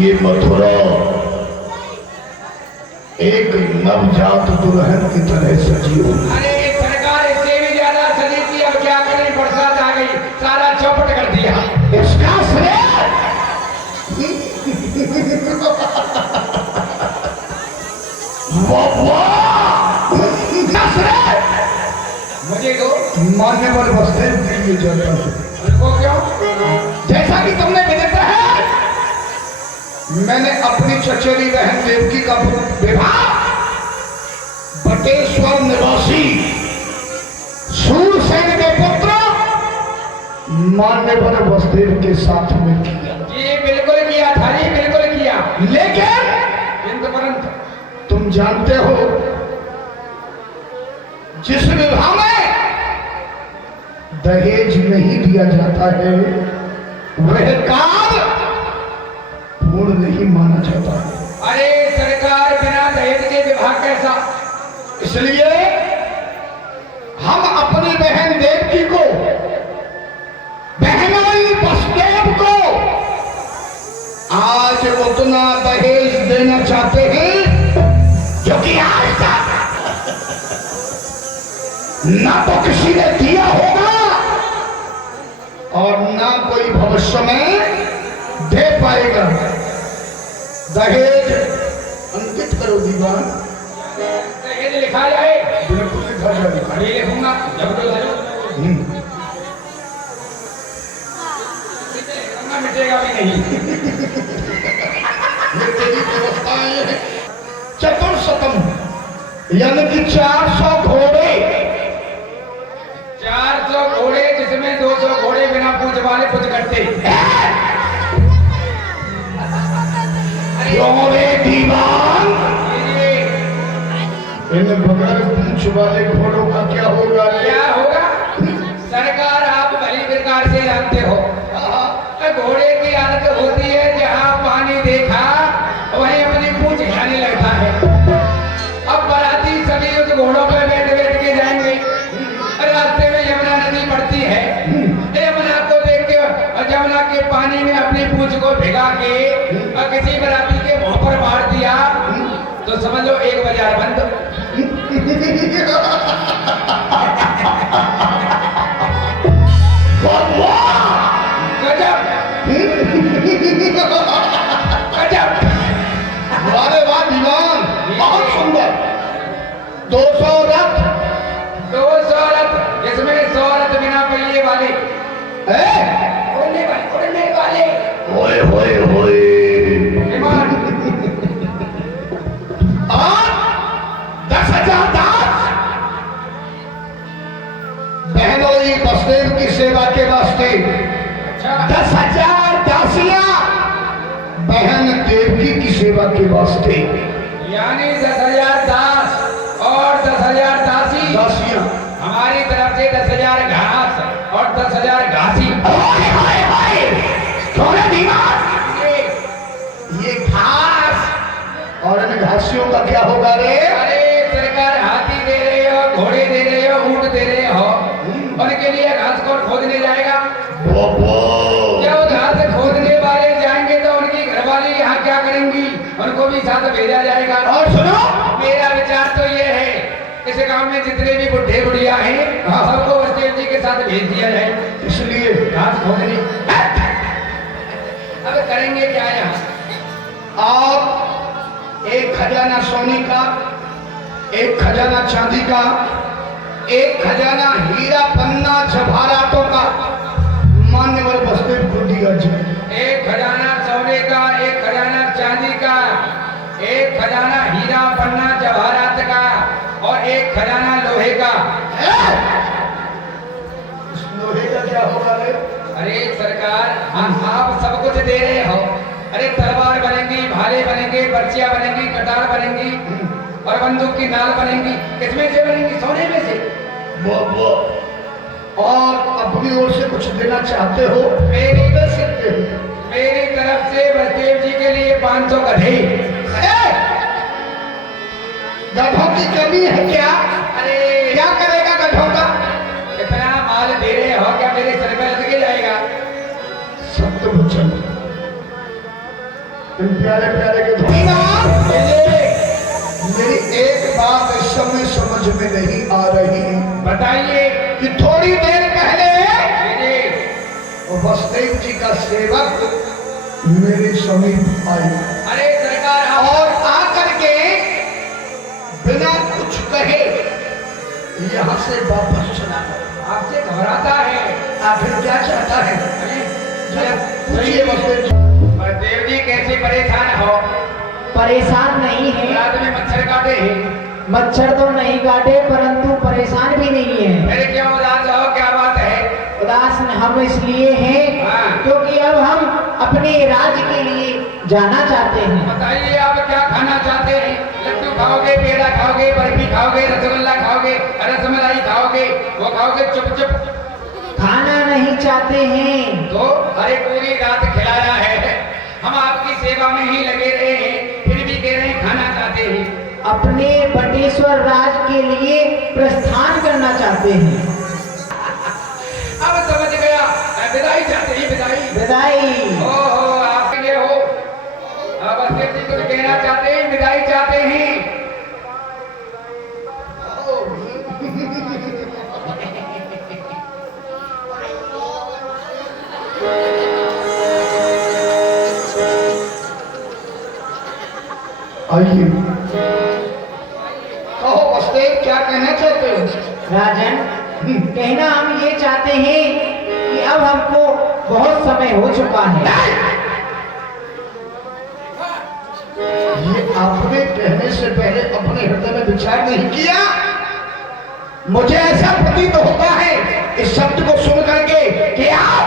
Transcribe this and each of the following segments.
ये मथुरा एक नवजात दुल्हन की तरह सजी हो। अरे सरकार इससे भी ज्यादा सजी थी। अब क्या करें, बरसात आ गई, सारा चौपट कर दिया। इसका श्रेय मुझे दो, मान्यवर वसुदेव के लिए जाता है। उनको क्यों? जैसा कि तुमने विदित है, मैंने अपनी चचेरी बहन देवकी का विवाह बटेश्वर निवासी सूरसेन के पुत्र मान्यवर वसुदेव के साथ में किया। जी बिल्कुल किया था, जी बिल्कुल किया। लेकिन किंतु परंतु तुम जानते हो, जिस विवाह में दहेज नहीं दिया जाता है वह कार्य पूर्ण नहीं माना जाता है। अरे सरकार, बिना दहेज के विवाह कैसा? इसलिए हम अपनी बहन देवकी को, बहनोई वसुदेव को आज उतना दहेज देना चाहते हैं जो कि आज तक ना तो किसी ने दिया होगा और ना कोई भविष्य में दे पाएगा। दहेज अंकित करो दीवान। दहेज लिखा जाए? बिल्कुल लिखा जाए। अभी लिखूंगा, जब तो मिटेगा भी नहीं। ये तेरी व्यवस्थाएं हैं। चतुर्शतम यानी कि 400 घोड़े। 400 घोड़े, जिसमें 200 घोड़े बिना पूछ वाले कुछ करते। घोड़े दीवान, इन बगैर पूछ वाले घोड़ों का क्या होगा? क्या होगा? सरकार, आप भली प्रकार से जानते हो, घोड़े की आदत होती है जहाँ पानी देखा वहीं अपनी पूंछ हिलाने लगता है। अब बाराती सभी उस घोड़ों पर बैठ बैठ के जाएंगे। रास्ते में यमुना नदी पड़ती है, यमुना को देख के और यमुना के पानी में अपनी पूंछ को भिगा के और किसी बाराती के मुंह पर मार दिया तो समझ लो एक बाजार बंद। गजब गजब। वारे वाह दीवान, बहुत सुंदर। 200 रथ, 200 रथ, इसमें 100 रथ बिना पहिए वाले, उड़ने वाले। होए होए होए। विमान। और 10,000 दास बहनोई वसुदेव की सेवा के वास्ते। अच्छा, 10,000 दासियां बहन देवकी की सेवा के वास्ते। यानी 10,000 दास और 10,000 दासी। दासियां हमारी तरफ से 10,000 घास और 10,000 घासी। थोड़े दीवान, ये घास और इन घासियों का क्या होगा रे? अरे सरकार, हाथी दे रहे हो, घोड़े दे रहे हो, ऊंट दे रहे हो, उनके लिए घास कौन खोदने जाएगा? जब घास खोदने वाले जाएंगे तो उनकी घरवाली यहाँ क्या करेंगी? उनको भी साथ भेजा जाएगा। और सुनो, मेरा विचार तो ये है, इस गांव में जितने भी बुढ़े बुढ़िया हैं सबको वसुदेव जी के साथ भेज दिया जाए। इसलिए घास खोदने अब करेंगे क्या यहाँ? आप एक खजाना सोने का, एक खजाना चांदी का, एक खजाना हीरा पन्ना जवाहरातों का मान्यवर वसुदेव को दिया जाए। एक खजाना सोने का, एक खजाना चांदी का, एक खजाना हीरा पन्ना जवाहरात का और एक खजाना लोहे का। इस लोहे का क्या होगा रे? अरे सरकार, आप सब कुछ दे रहे हो। अरे तलवार बनेंगी, भाले बनेंगे, पर्चियां बनेंगी, कटार बनेंगी और बंदूक की नाल बनेंगी। किसमें से बनेंगी? सोने में से। और अपनी ओर से कुछ देना चाहते हो? मेरी दे सकते हो। मेरी तरफ से वसुदेव जी के लिए 500 गधे। गधों की कमी है क्या? अरे क्या करेगा गधों का? इतना माल दे रहे हो, क्या मेरे सर पे लग के जाएगा? सत्य वचन, इन प्यारे प्यारे के धोई ना मेरी एक बात इस समय समझ में नहीं आ रही। बताइए। कि थोड़ी देर पहले जी। वसुदेव जी का सेवक मेरे समीप आया अरे सरकार और आकर के बिना कुछ कहे यहाँ से वापस चला गया। आपसे घबराता है। आखिर क्या चाहता है? जरा पूछिए वसुदेव जी। देव जी कैसे परेशान हो? परेशान नहीं है। रात में मच्छर काटे हैं। मच्छर तो नहीं काटे परंतु परेशान भी नहीं है। मेरे क्यों उदास हो? क्या बात है? उदास हम इसलिए हैं हाँ। क्योंकि अब हम अपने राज्य के लिए जाना चाहते हैं। बताइए आप क्या खाना चाहते हैं? लड्डू खाओगे, पेड़ा खाओगे, बर्फी खाओगे, रसगुल्ला खाओगे, रसमलाई खाओगे, वो खाओगे चुप चुप? खाना नहीं चाहते हैं तो अरे पूरी रात खिलाया है, हम आपकी सेवा में ही लगे रहे हैं, फिर भी कह रहे हैं खाना चाहते हैं। अपने बटेश्वर राज के लिए प्रस्थान करना चाहते हैं। अब समझ गया, विदाई चाहते हैं, विदाई। विदाई। ओहो आप ये हो, अब अस्थिर जी कुछ कहना चाहते हैं, विदाई चाहते हैं। आइए कहो वसुदेव क्या कहना चाहते हो? राजन, कहना हम ये चाहते हैं कि अब हमको बहुत समय हो चुका है। ये आपने कहने से पहले अपने हृदय में विचार नहीं किया? मुझे ऐसा प्रतीत होता है इस शब्द को सुन करके कि आप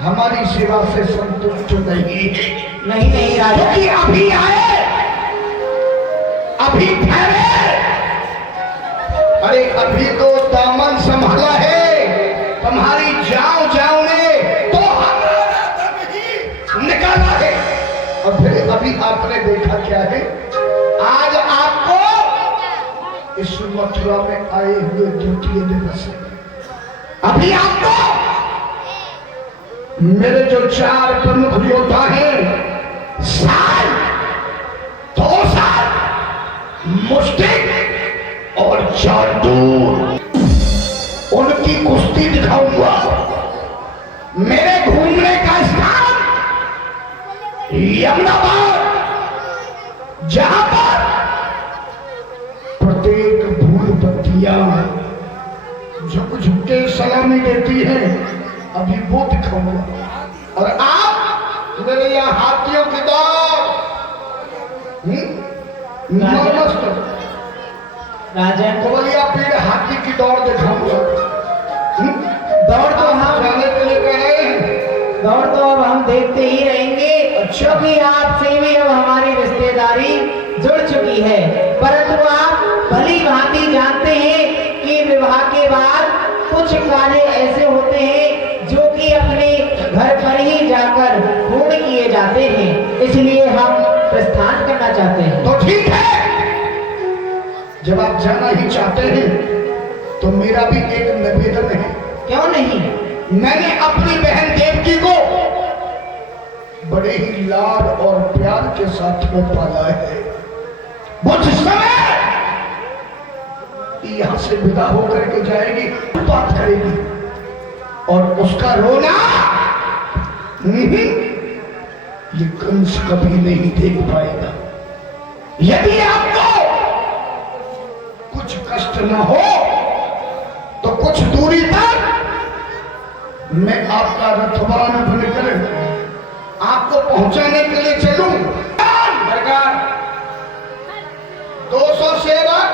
हमारी सेवा से संतुष्ट नहीं है। नहीं राजन, क्योंकि अभी आए, अभी ठहरे, अरे अभी तो दामन संभाला है तुम्हारी जाओ जाओ ने तो हमारा दम ही निकाला है। और फिर अभी आपने देखा क्या है? आज आपको इस मथुरा में आए हुए द्वितीय दिवस है। अभी आपको मेरे जो 4 प्रमुख योद्धा हैं, साल 2 साल मुश्तिक और चारदूर, उनकी कुश्ती दिखाऊंगा। मेरे घूमने का स्थान यमुनाबाद, जहां पर प्रत्येक भूल पत्तियां झुक झुक के सलामी देती है, अभी वो दिखाऊंगा। और आप मेरे यहाँ हाथियों की दौड़, मस्त राजन, कोवलिया पेड़ हाथी की दौड़ दिखाऊंगा। दौड़ तो हम जाने के लिए कह रहे हैं। दौड़ तो अब हम देखते ही रहेंगे। अच्छा। क्योंकि आपसे भी अब हमारी रिश्तेदारी जुड़ चुकी है। परंतु आप भली भांति जानते हैं कि विवाह के बाद कुछ कार्य ऐसे होते हैं जो कि अपने घर पर ही जाकर पूर्ण किए जाते हैं, इसलिए हम प्रस्थान करना चाहते हैं। तो ठीक है, जब आप जाना ही चाहते हैं तो मेरा भी एक निवेदन है। क्यों नहीं? मैंने अपनी बहन देवकी को बड़े ही लाड और प्यार के साथ में पाला है। वो जिस समय यहां से विदा होकर के जाएगी, बात करेगी और उसका रोना ये कंस कभी नहीं देख पाएगा। यदि आपको कुछ कष्ट न हो तो कुछ दूरी तक मैं आपका रथवान बनकर आपको पहुंचाने के लिए चलूं। सरकार 200 सेवक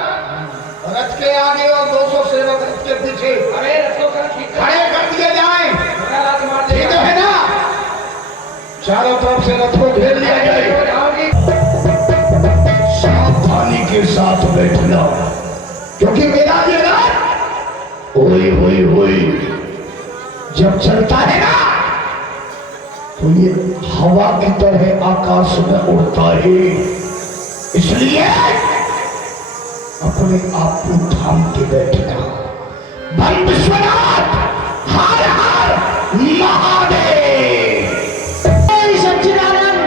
रथ के आगे और 200 सेवक रथ के पीछे अरे रसों का खड़े कर दिए जाएं। मार ठीक है ना? चारों तरफ से रथ को घेर लिया जाए। सावधानी के साथ बैठना, क्योंकि मेरा ये रथ ओए होए होए जब चलता है ना तो ये हवा की तरह आकाश में उड़ता है। इसलिए अपने आप को थाम के बैठना। भई विश्वनाथ हर हर महादेव। सच्चिदानंद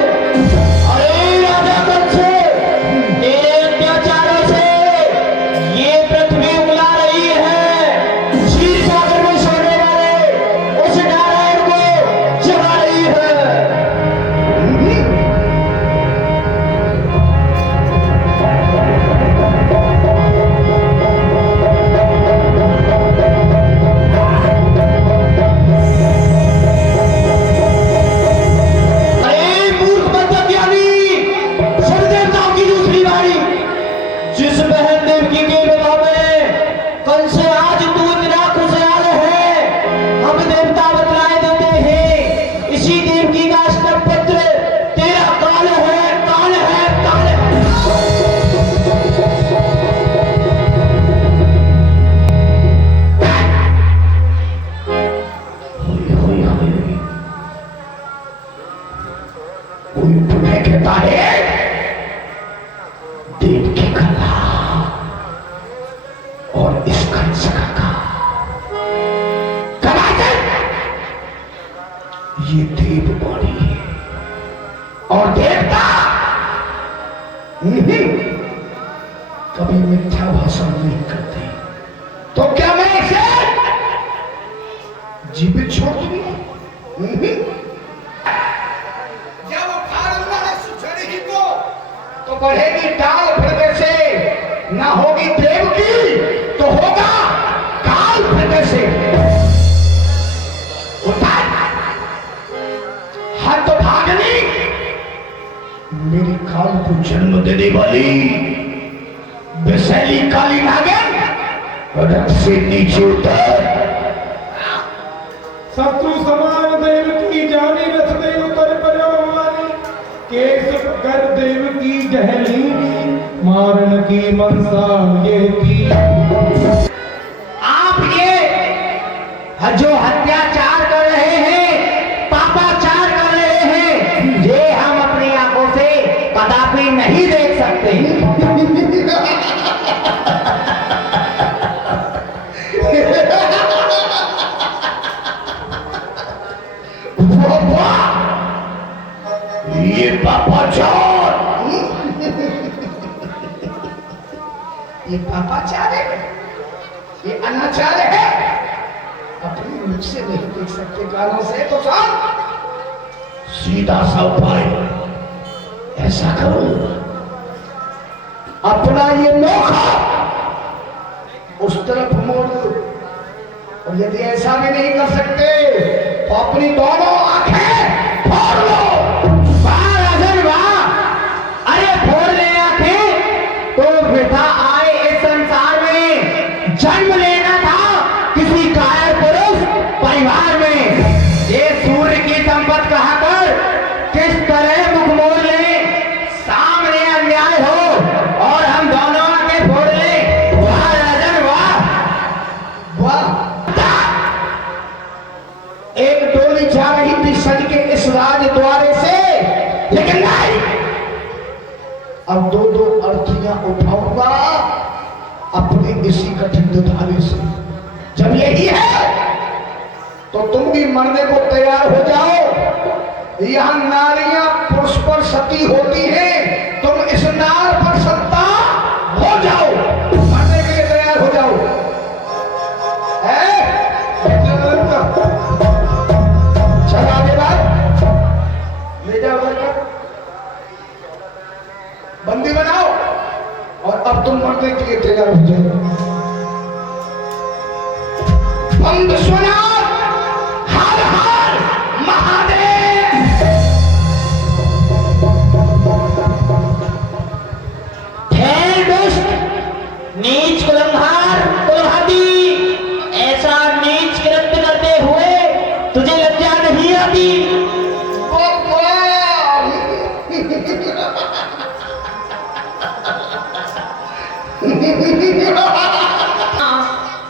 कंस का कलाकर ये देववाणी है और देवता कभी मिथ्या भाषण नहीं करते। तो क्या मैं इसे जीवित छोड़ दूंगा? जब फाड़ूंगा है सुचड़ी ही को तो बढ़ेगी डाल फिरने से, ना होगी देव की तो होगा काल फिरने से। उतार हाथ तो भागनी मेरी काल को जन्म देने वाली विषैली काली नागिन रथ से नीचे उतर। सत्तु समान देव की जानी रथ दे उतर परो हमारी, केस कर देव की गहलीनी मारन की मनसा ये की। आप ये जो अत्याचार कर रहे हैं, पापाचार कर रहे हैं, ये हम अपनी आंखों से कदापि नहीं देख सकते। ये पापाचार, ये पापाचार है, ये अनाचार है। अपनी मुख से नहीं देख सकते, कानों से तो सुन। सीधा सा उपाय ऐसा करो, अपना ये नोखा उस तरफ मोड़ दो, और यदि ऐसा भी नहीं कर सकते तो अपनी दोनों आंखें फोड़ लो। वृथा आए इस संसार में, जन्म लेना था किसी कायर पुरुष परिवार में। ये सूर्य की संपत्ति कहकर किस तरह मुख मोड़ ले, सामने अन्याय हो और हम दोनों आगे फोड़ ले। वाह राजन वाह वाह। एक डोली जा रही थी सज के इस राजद्वारे से, लेकिन नहीं, अब दो दो अर्थियां उठाऊंगा अपने इसी कठिन दुधारे से। जब यही है तो तुम भी मरने को तैयार हो जाओ। यहां नारियां पुरुष पर सती होती हैं, तुम इस नार पर सत्ता हो जाओ, मरने के लिए तैयार हो जाओ। चला दे बात, ले जाओ बंदी बनाओ, और अब तुम मरने के लिए तैयार हो जाओ। बंद सुना, हर हर महादेव। हे दुष्ट नीच कुलंगार कुलहती, ऐसा नीच कृत्य करते हुए तुझे लज्जा नहीं आती?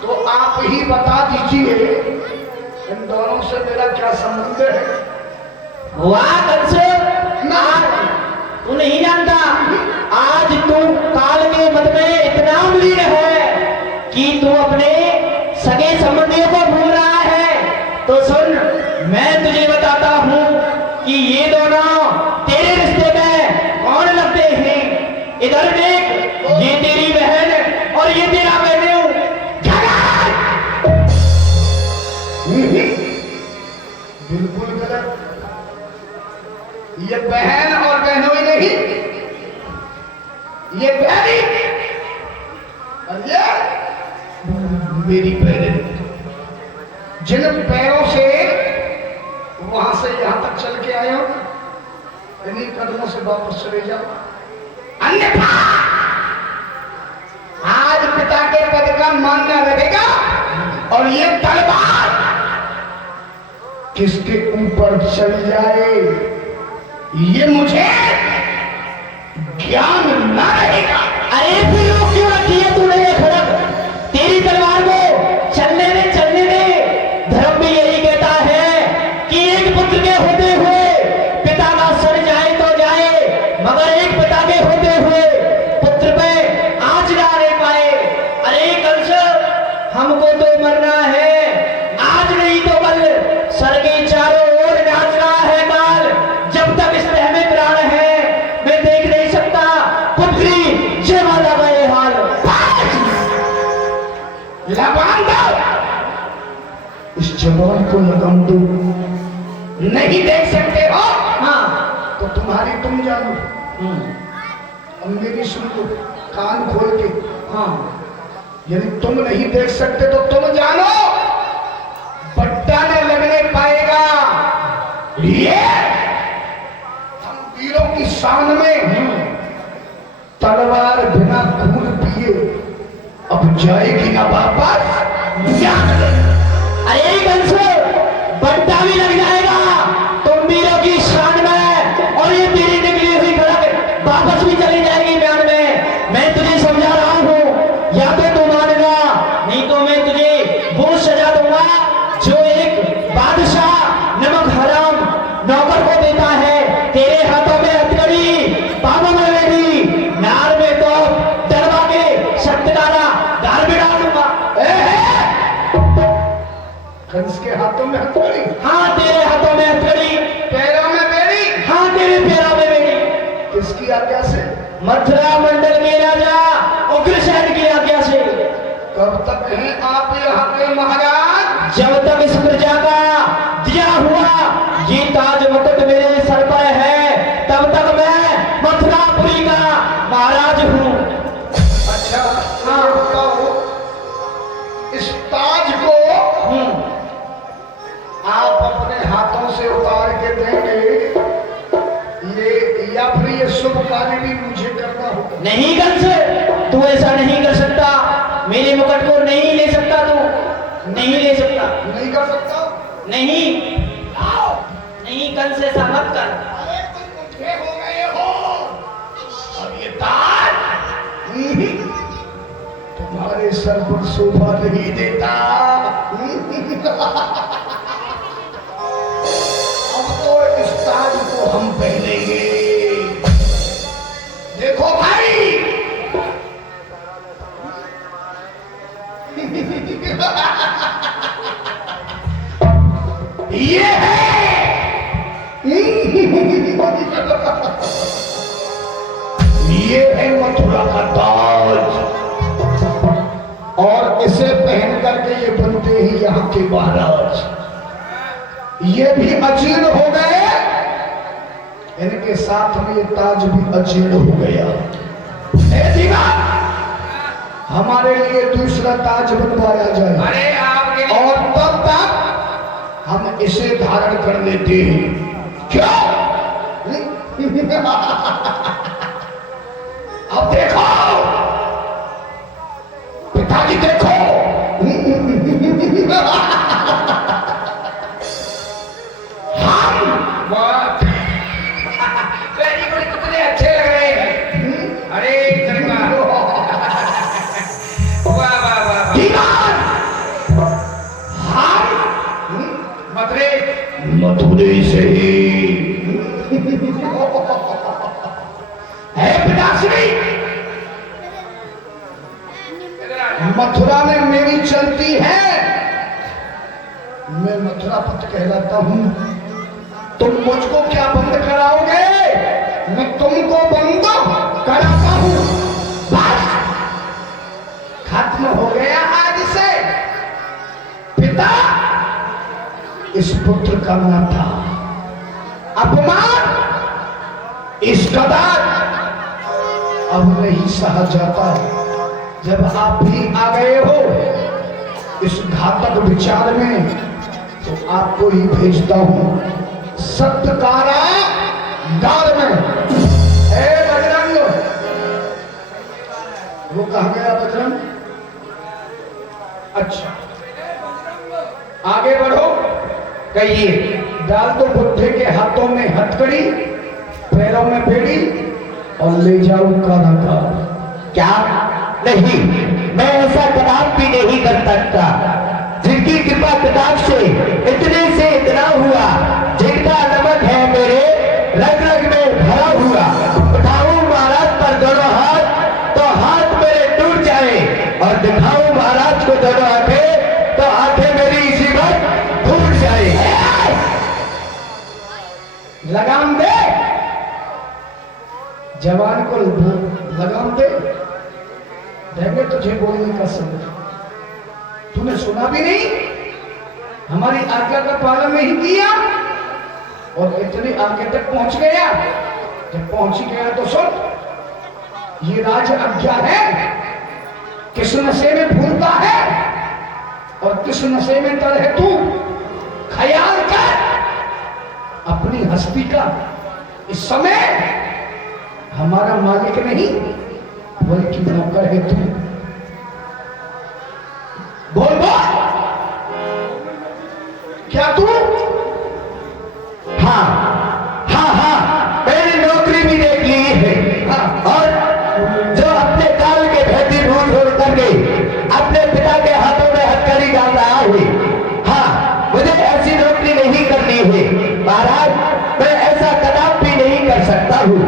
तो आप ही बता दीजिए इन दोनों से मेरा क्या संबंध है? वाह कंस, तू नहीं जानता, आज तू काल के मत में इतना अम्लीन है कि तू अपने सगे संबंधियों को भूल रहा है। तो सुन, मैं तुझे बताता हूँ कि ये दोनों तेरे रिश्ते में कौन लगते हैं। इधर देख, ये तेरी बहन और ये तेरा बहन। बिल्कुल गलत, ये बहन और बहनोई नहीं, ये बहनी और ये मेरी बहन। जिन पैरों से वहां से यहां तक चल के आया हूं, इन्हीं कदमों से वापस चले जाओ, अन्यथा आज पिता के पद का मान न लगेगा और ये तलवार किसके ऊपर चल जाए ये मुझे ज्ञान न रहेगा। अरे फिर लोग क्यों रखी है तूने ये खड़क? तेरी तलवार को चलने दे। धर्म भी यही कहता है कि एक पुत्र के होते हुए पिता का सर जाए तो जाए, मगर एक पिता के होते हुए पुत्र पे आंच ना रह पाए। अरे कंस, लगाम दो, इस जवान को लगाम दो। नहीं देख सकते हो हाँ तो तुम्हारी तुम जानो। अब मेरी सुन लो कान खोल के। हाँ यदि तुम नहीं देख सकते तो तुम जानो बट्टा ने लगने पाएगा। ये हम वीरों की शान में तलवार बिना खून पिए अब जाएगी ना वापस। अरे कंसो, बट्टा भी लग जाएगा तुम वीरों की शान में, और ये तेरी निकली हुई खड़क वापस भी चली जाएगी म्यान में। मैं तुझे समझा रहा हूँ, या तो तू मानेगा, नहीं तो मैं तुझे वो सजा दूंगा जो एक बादशाह नमक हराम नौकर को देता है। तेरे हाथों में हथकड़ी, बाबू में मेरी, नार में तो डरवा के शक्तिकारा गार में डाल दूंगा। कंस के हाथों में हथकड़ी, हाँ तेरे हाथों में हथकड़ी, पैरों में बेड़ी। हाँ तेरे पैरों में मेरी। किसकी आज्ञा से? मथुरा मंडल के राजा उग्रसेन की आज्ञा से। कब तक हैं आप यहाँ पे महाराज? जब तक इस प्रजा का दिया हुआ ये ताज मुकुट मेरे सर पर है, तब तक मैं मथुरापुरी का महाराज हूँ। अच्छा हाँ बताओ, इस ताज को आप अपने हाथों से उतार के देंगे ये, या फिर ये शुभ कार्य भी मुझे करना होगा? नहीं कंस, तू ऐसा नहीं कर सकता। मेरे मुकुट को नहीं ले सकता, तू नहीं ले सकता। नहीं कर सकता? नहीं नहीं कंस, ऐसा मत कर। अरे तुम मुझे हो गए हो। अब ये ताज तुम्हारे सर पर शोभा नहीं देता। अब तो इस ताज को हम पहनेंगे। देखो भाई, ये है ये है मथुरा का ताज, और इसे पहन करके ये बनते ही यहाँ के महाराज। ये भी अजीर्ण हो गए, इनके साथ में ये ताज भी अजीर्ण हो गया। ए दीवान, हमारे लिए दूसरा ताज बनवाया जाए, अरे आपके लिए और तब तक हम इसे धारण कर लेते हैं। क्यों? अब देखो पिताजी, देखो हम वेरी गुड, कितने अच्छे लग रहे हैं। अरे सरकार, वाह वाह वाह वाह। दीवान, हम मथुरे मथुरे से है पिताश्री। इधर आ जा। मथुरा में मेरी चलती है, मैं मथुरापति कहलाता हूं। तुम मुझको क्या बंद कराओगे? मैं तुमको बंद कराता हूं। बस खत्म हो गया आज से पिता इस पुत्र का नाता, अपमान इस कदर अब नहीं सहा जाता। जब आप भी आ गए हो इस घातक विचार में, तो आपको ही भेजता हूं सत्यकारा गार में। ए बजरंग, वो कहा गया बजरंग? अच्छा आगे बढ़ो, कहिए। डाल दो बुढ़े के हाथों में हथकड़ी, पैरों में बेड़ी, और ले जाओ कारागार। क्या? नहीं, मैं ऐसा कदापि नहीं कर सकता। जिनकी कृपा किताब से इतने से इतना हुआ, जिनका नमक है मेरे रग रग में भरा हुआ, उठाऊं महाराज पर दोनों हाथ तो हाथ मेरे टूट जाए, और दिखाऊं महाराज को दोनों आंखें तो आंखें मेरी इसी वक्त फूट जाए। लगाम दे, जवान को लगाम दे, देंगे तुझे बोलने का समय। तूने सुना भी नहीं, हमारी आज्ञा का पालन नहीं किया और इतने आगे तक पहुंच गया। जब पहुंच गया तो सुन, ये राज आज्ञा है। किस नशे में भूलता है और किस नशे में तर है तू, ख्याल कर अपनी हस्ती का। इस समय हमारा मालिक नहीं बल्कि नौकर है तू। बोल बोल, क्या तू? हाँ हाँ हाँ, मैंने नौकरी भी देख ली है। हाँ। और जो अपने काल के भेदी भूल छोड़ करके अपने पिता के हाथों में हथकड़ी डाल रहा है, हाँ, मुझे ऐसी नौकरी नहीं करनी है महाराज। मैं ऐसा कदापि नहीं कर सकता हूँ।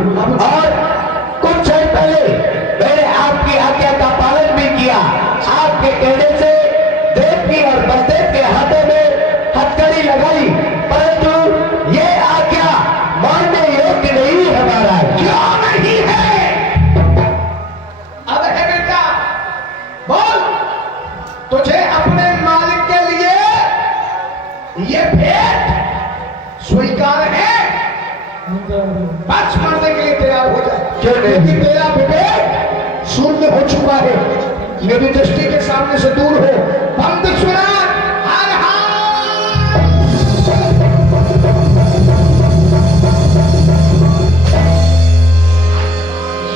और कुछ क्षण पहले मैंने आपकी आज्ञा का पालन भी किया। आपके कहने से देवकी और बलदेव के हाथों में हथकड़ी लगाई, परंतु ये आज्ञा मानने योग्य नहीं है महाराज। क्यों नहीं है? अब है बेटा, बोल, तुझे अपने मालिक के लिए ये भेंट स्वीकार है? बस मरने के लिए तैयार हो जाए, क्यों नहीं? क्योंकि तेरा विवेक शून्य हो चुका है, मेरी दृष्टि के सामने से दूर हो। बंद सुना, हर हाथ।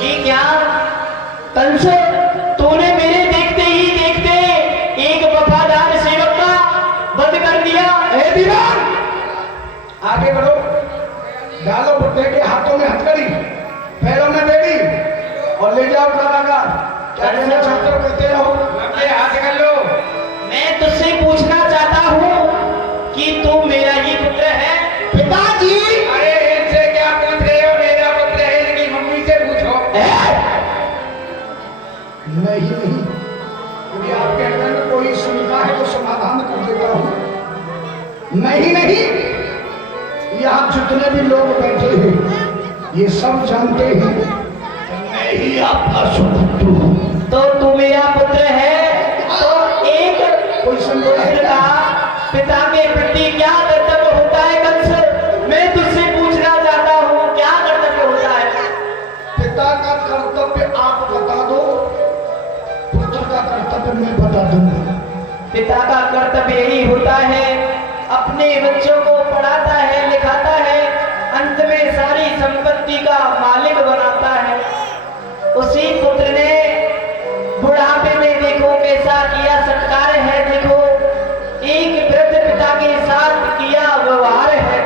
ये क्या कंस, तूने मेरे देखते ही देखते एक वफादार सेवक का वध कर दिया। ए दीवान, आगे बढ़ो, डालो बुड्ढे के हाथों में हथकड़ी, पैरों में बेड़ी और ले जाओ कारागार। क्या कहना चाहते हो कहते रहो। अपने हाथ कर लो। मैं तुझसे पूछना चाहता हूँ कि तू मेरा ही पुत्र है? पिताजी, अरे इनसे क्या पूछ रहे हो? मेरा पुत्र है, इनकी मम्मी से पूछो। नहीं नहीं, यदि आपके अंदर में कोई शंका है तो समाधान कर देता हूँ। नहीं नहीं, यहाँ जितने भी लोग बैठे हैं ये सब जानते हैं कि मैं ही आपका सुपुत्र हूँ। तो तू मेरा पुत्र है तो एक कोई संदेह है पुत्र क्या? का पिता के प्रति क्या कर्तव्य होता है कंस? मैं तुझसे पूछना चाहता हूँ, क्या कर्तव्य होता है? पिता का कर्तव्य आप बता दो, पुत्र का कर्तव्य मैं बता दूंगा। पिता का कर्तव्य यही होता है, अपने बच्चों को पढ़ाता है, लिखाता है, अंत में सारी संपत्ति का मालिक बनाता है। उसी पुत्र ने बुढ़ापे में देखो कैसा किया सत्कार है, देखो एक वृद्ध पिता के साथ किया व्यवहार है।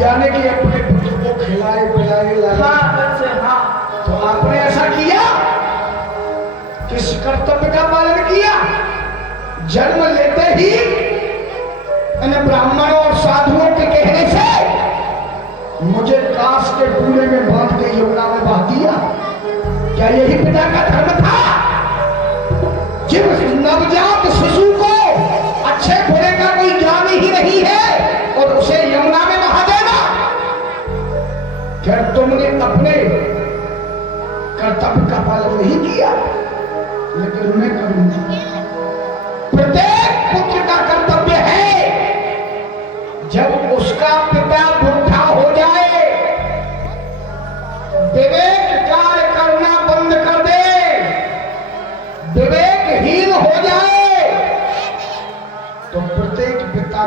यानी कि अपने पुत्र को खिलाए पिलाए लाए। हाँ कंस, हाँ। तो आपने ऐसा किया, किस कर्तव्य का पालन किया? जन्म लेते ही इन ब्राह्मणों और साधुओं के कहने से मुझे कांस के कूड़े में बांध के यमुना में बहा दिया। क्या यही पिता का धर्म था? जिस नवजात शिशु को अच्छे बुरे का कोई ज्ञान ही नहीं है और उसे यमुना में बहा देना? क्या तुमने अपने कर्तव्य का पालन नहीं किया? लेकिन मैं करूंगा। प्रत्येक पुत्र का कर्तव्य है, जब उसका पिता बुढ़ा हो जाए, विवेक कार्य करना बंद कर दे, विवेकहीन हो जाए, तो प्रत्येक पिता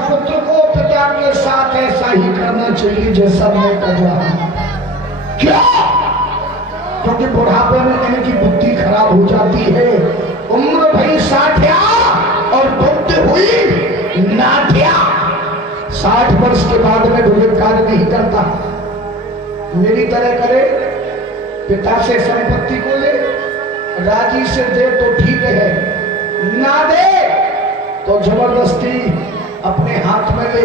पुत्र को पिता के साथ ऐसा ही करना चाहिए जैसा मैं कर रहा हूं। क्या? क्योंकि बुढ़ापे में इनकी बुद्धि खराब हो जाती है। उम्र भई 60 और बुद्धि हुई नाठिया। 60 वर्ष के बाद में विवेक कार्य नहीं करता। मेरी तरह करे, पिता से संपत्ति को ले, राजी से दे तो ठीक है, ना दे तो जबरदस्ती अपने हाथ में ले,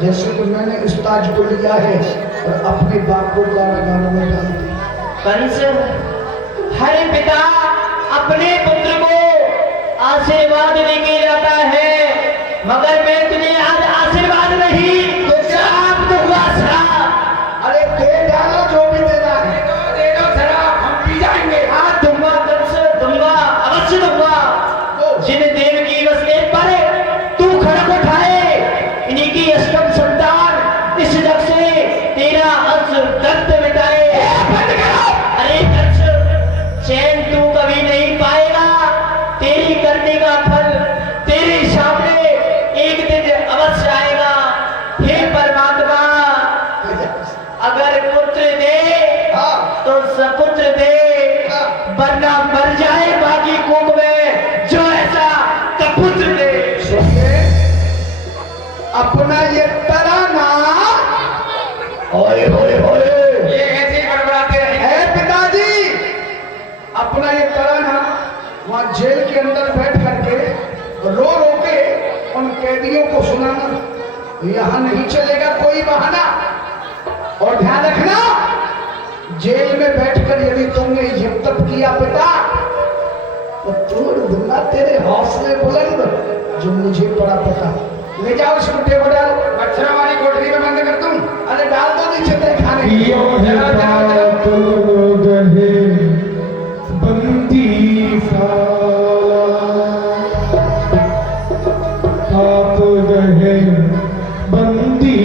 जैसे कि मैंने इस ताज को लिया है और अपने बाप को कारागार में डाल दिया। कंस, हर पिता अपने पुत्र को आशीर्वाद लेके जाता है, मगर मैं तुझे आज आशीर्वाद नहीं तो श्राप दूंगा, श्राप। अरे दे डालो जो भी देना है। दे दो शराब, हम पी जाएंगे। आज दूंगा तरह ना वहाँ जेल के अंदर बैठ करके रो रो के उन कैदियों को सुनाना, यहाँ नहीं चलेगा कोई बहाना। और ध्यान रखना, जेल में बैठकर यदि तुमने जब तक किया पिता तो तोड़ दूंगा तेरे हौसले बुलंद, जो मुझे पड़ा पता। ले जाओ इस बुड्ढे को, डाल मच्छरों वाली कोठरी में बंद कर दूं। अरे डाल दो नीचे तेरे खाने की। चलो गहे बंदी साला, हाथ गहे बंदी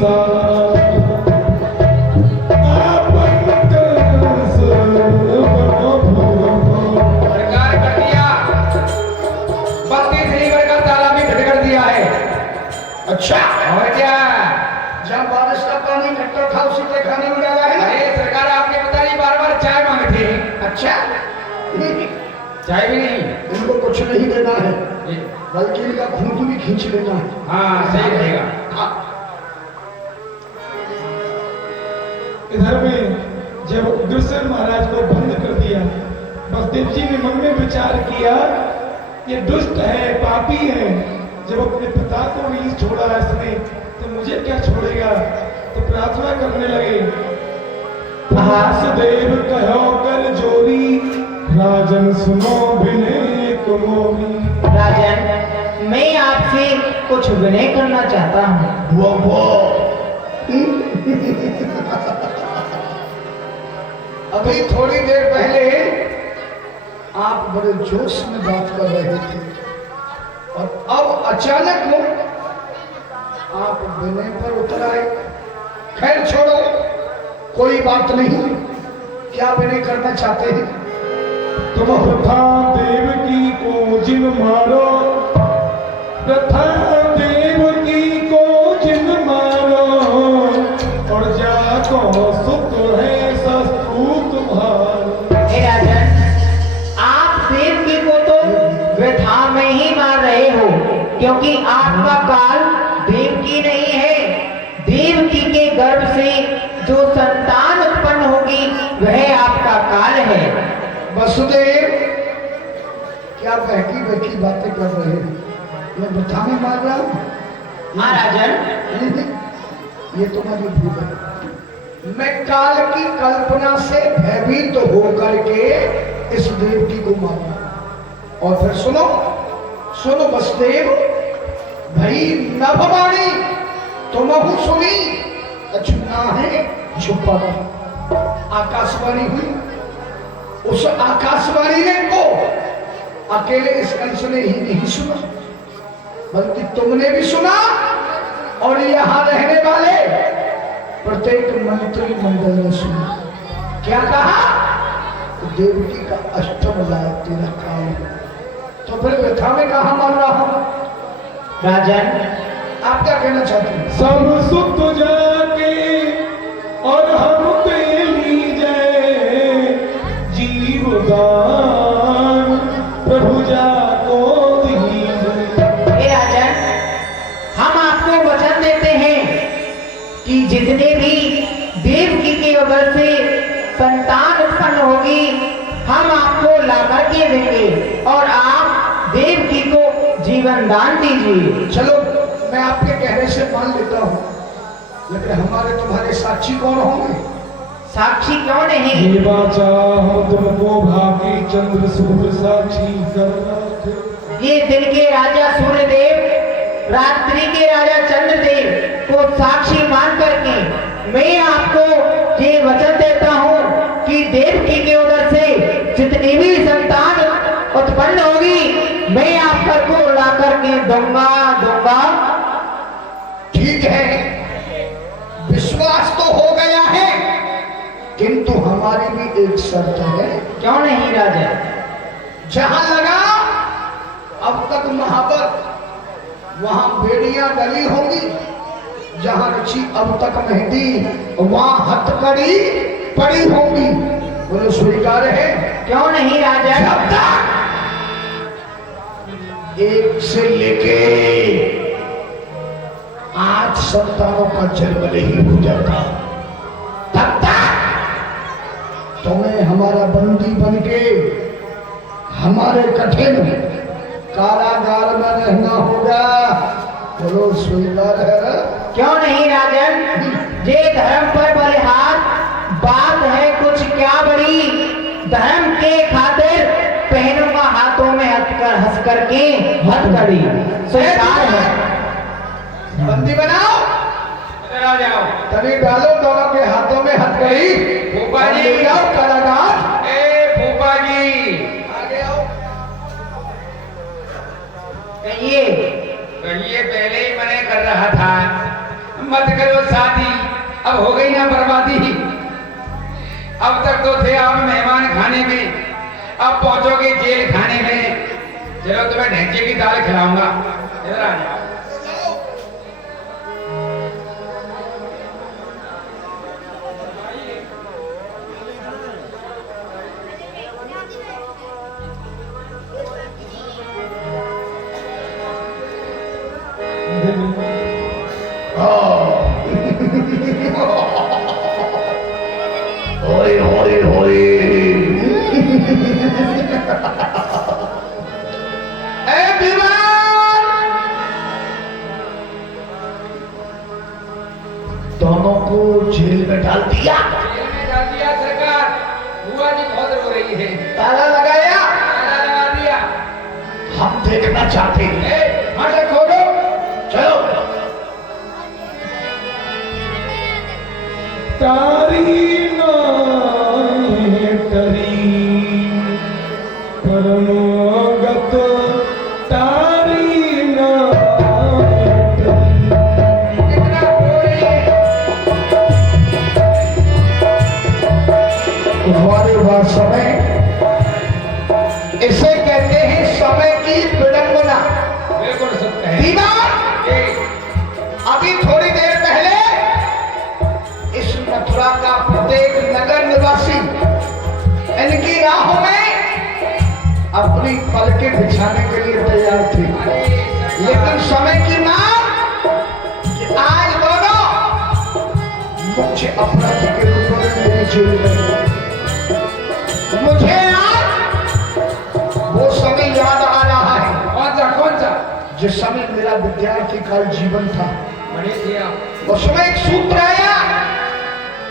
साला, सरकार कर दिया, 32 लीवर का ताला भी फिट कर दिया है। अच्छा, और क्या? जहाँ बारिश का पानी इकट्ठा था उसी के खाने में डाला है ना। अरे सरकार आपने पता नहीं बार-बार चाय मांगते हैं। अच्छा, चाय भी नहीं। इनको कुछ नहीं देना है, जी। बल्कि इनका खूंट भी खींच लेना है। हाँ सही रहेगा। हाँ, इधर में जब उग्रसेन महाराज को बंद कर दिया, बसदेव जी ने मन में विचार किया, ये दुष्ट है, पापी है, जब अपने पिता को नहीं छोड़ा इसने तो मुझे क्या छोड़ेगा। तो प्रार्थना करने लगे, देव कहो कर जोरी, राजन सुनो विनय मोरी। राजन, मैं आपसे कुछ विनय करना चाहता हूँ। वो अभी थोड़ी देर पहले आप बड़े जोश में बात कर रहे थे और अब अचानक आप विनय पर उतर आए। खैर छोड़ो, कोई बात नहीं। क्या विनय करना चाहते हैं? तुम प्रथा देवकी को जिन मारो, प्रथा देवकी को जिन मारो, और जाको सुख है सस्तु तुम्हारो। हे राजन, आप देवकी को तो व्यथा में ही मार रहे हो, क्योंकि आपका काल देवकी नहीं है। देवकी के गर्भ से जो संतान उत्पन्न होगी वह आपका काल है। वसुदेव, क्या बहकी बहकी बातें कर रहे हैं? मैं व्यथा में मार रहा हूँ? हाँ राजन, ये तुम्हारी भूल है। मैं काल की कल्पना से भयभीत तो होकर के इस देवकी को मारा। और फिर सुनो सुनो वसुदेव, भई नभवाणी तुमहु सुनी, अचुना है छुपा। आकाशवाणी हुई, उस आकाशवाणी ने को अकेले इस कंस ने ही नहीं सुना, बल्कि तुमने भी सुना और यहाँ रहने वाले प्रत्येक मंत्री मंडल ने सुना। क्या कहा? देवकी का अष्टम लायक तेरा काल। तो फिर व्यथा में कहा मार रहा हूं? राजन, आप क्या कहना चाहते हैं? सब सुत जाके और हम पे लीजे, जीवदान प्रभु जाको दीजे। हे राजन, हम आपको वचन देते हैं कि जितने भी देवकी के उदर से संतान उत्पन्न होगी हम आपको लाकर के देंगे और आप देवकी को जीवन दान दीजिए। चलो, मैं आपके कहने से मान लेता हूं, लेकिन हमारे तुम्हारे साक्षी कौन होंगे? साक्षी क्यों नहीं? ये बाचा हम तुमको भागी चंद्र सूर्य साक्षी करना थे। ये दिन के राजा सूर्यदेव, रात्रि के राजा चंद्रदेव को साक्षी मान करके मैं आपको ये वचन देता हूँ कि देवकी के उदर से जितनी भी संतान उत्पन्न होगी मैं आपका को उड़ा करके दूंगा। ठीक है, विश्वास तो हो गया है, किंतु हमारी भी एक शर्त है। क्यों नहीं राजा? जहां लगा अब तक महाबत, वहां बेड़ियां डली होंगी। जहां रची अब तक मेहंदी, वहां हथकड़ी पड़ी होंगी। बोलो स्वीकार है? क्यों नहीं राजा? जब तक एक से लेके 8 संतानों का जन्म नहीं हो जाता, तब तक तुम्हें हमारा बंदी बनके हमारे कठिन कारागार में रहना होगा। बोलो स्वीकार है? क्यों नहीं राजन, जे धर्म पर बलिहार बात है कुछ क्या बड़ी। धर्म के खातिर पहनूंगा हाथों में हंस करके हथकड़ी। स्वीकार है। बंदी बनाओ, इधर आ जाओ। तभी डालो दोनों के हाथों में हथकड़ी। फूफा और जी। ले जाओ कारागार। ए फूफा जी, आगे आओ। कहिए। कहिए, पहले ही मने कर रहा था मत करो शादी, अब हो गई ना बर्बादी। अब तक तो थे आप मेहमान खाने में, अब पहुंचोगे जेल खाने में। चलो तुम्हें ढेंचे की दाल खिलाऊंगा। इधर आ जाओ। होए होए होए। ए दीवार, दोनों को जेल में डाल दिया। जेल में डाल दिया सरकार। बुआ जी बहुत रो रही है। ताला लगाया। ताला लगा दिया। हम देखना चाहते हैं। ए, माशा खोलो। चलो। तारी नाय तरी परमोगत तारी नाय तरी। कितना रो रही है। हमारे वह समय, इसे कहते हैं समय की विडंबना। बिल्कुल सत्य है। दीवार, ए, अभी थोड़ी देर पहले इस मथुरा का प्रत्येक नगर निवासी इनकी राहों में अपनी पलकें बिछाने के लिए तैयार थे, लेकिन समय की मांग कि आज दोनों मुख्य अपराधी के रूप में मेरी जेल में। मुझे आज वो समय याद आ रहा है कौन सा? जिस समय मेरा विद्यार्थी काल जीवन था। बड़े थे आप। उसमें एक सूत्र आया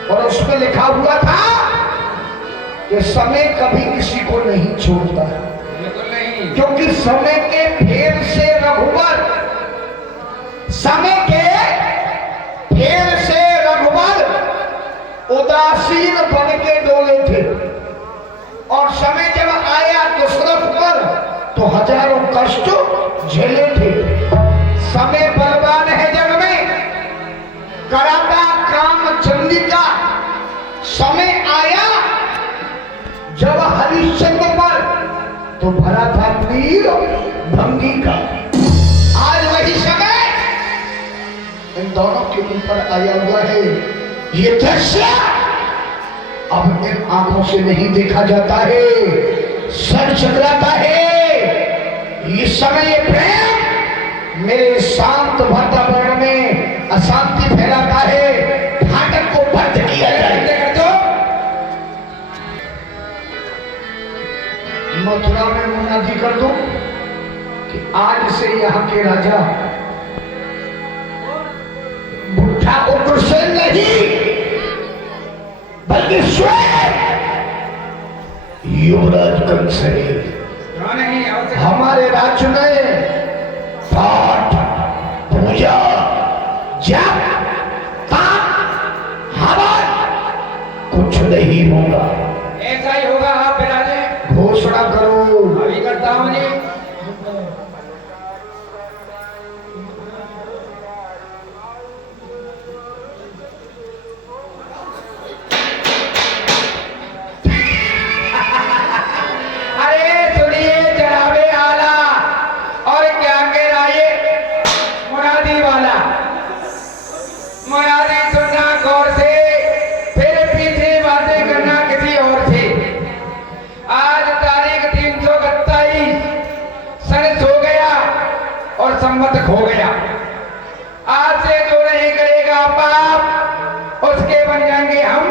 और उसमें लिखा हुआ था कि समय कभी किसी को नहीं छोड़ता, बिल्कुल नहीं। क्योंकि समय के फेर से रघुवर, समय के फेर से रघुवर उदासीन बन के डोले थे, और समय जब आया दशरथ पर तो हजारों कष्ट झेले थे। समय बलवान है जग में, कराता काम चंडी का। समय आया जब हरिश्चंद्र पर तो भरा था वीर भंगी का। आज वही समय इन दोनों के ऊपर आया हुआ है। ये दृश्य अब इन आंखों से नहीं देखा जाता है, सर चकराता है। इस समय ये प्रेम मेरे शांत वातावरण में अशांति फैलाता है। फाटक को बंद किया जाए। कर दो। मथुरा में मुनादी कर दो कि आज से यहाँ के राजा बुढ़ा उग्रसेन नहीं, बल्कि स्वयं युवराज कंस है। क्यों नहीं? आवश्यक। हमारे राज्य में पाठ, पूजा, जप, ताप, हवन कुछ नहीं होगा। ऐसा ही होगा। आप बिराजे। घोषणा करो। अभी करता हूँ जी। अरे सुनिए जनाबे आला, और क्या कह रहा ये मुरादी वाला। मुरादी सुनना गौर से, फिर पीछे बातें करना किसी और से। आज तारीख 327, सन सो गया और संवत खो गया। आज से जो नहीं करेगा पाप, उसके बन जाएंगे हम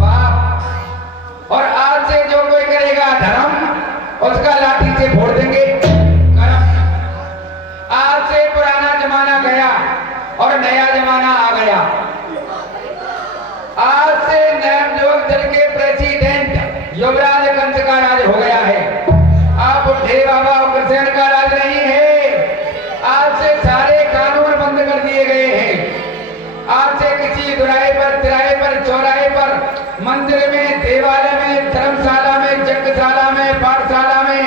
बाप। और आज से जो कोई करेगा धर्म, उसका लाठी से फोड़ देंगे। आज से पुराना जमाना गया और नया जमाना आ गया। आज से नवयुवक दल के प्रेसिडेंट युवराज कंस का राज हो गया है। आप बुढ़े बाबा अग्रसेन का राज नहीं है। आज से सारे कानून बंद कर दिए गए हैं। आज से किसी दुराहे पर, तिराहे पर, चौराहे पर, मंदिर में, देवालय में, धर्मशाला में, यज्ञशाला में, पाठशाला में,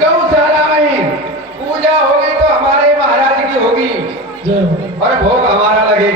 गौशाला में पूजा होगी तो हमारे महाराज की होगी जय हो। और भोग हमारा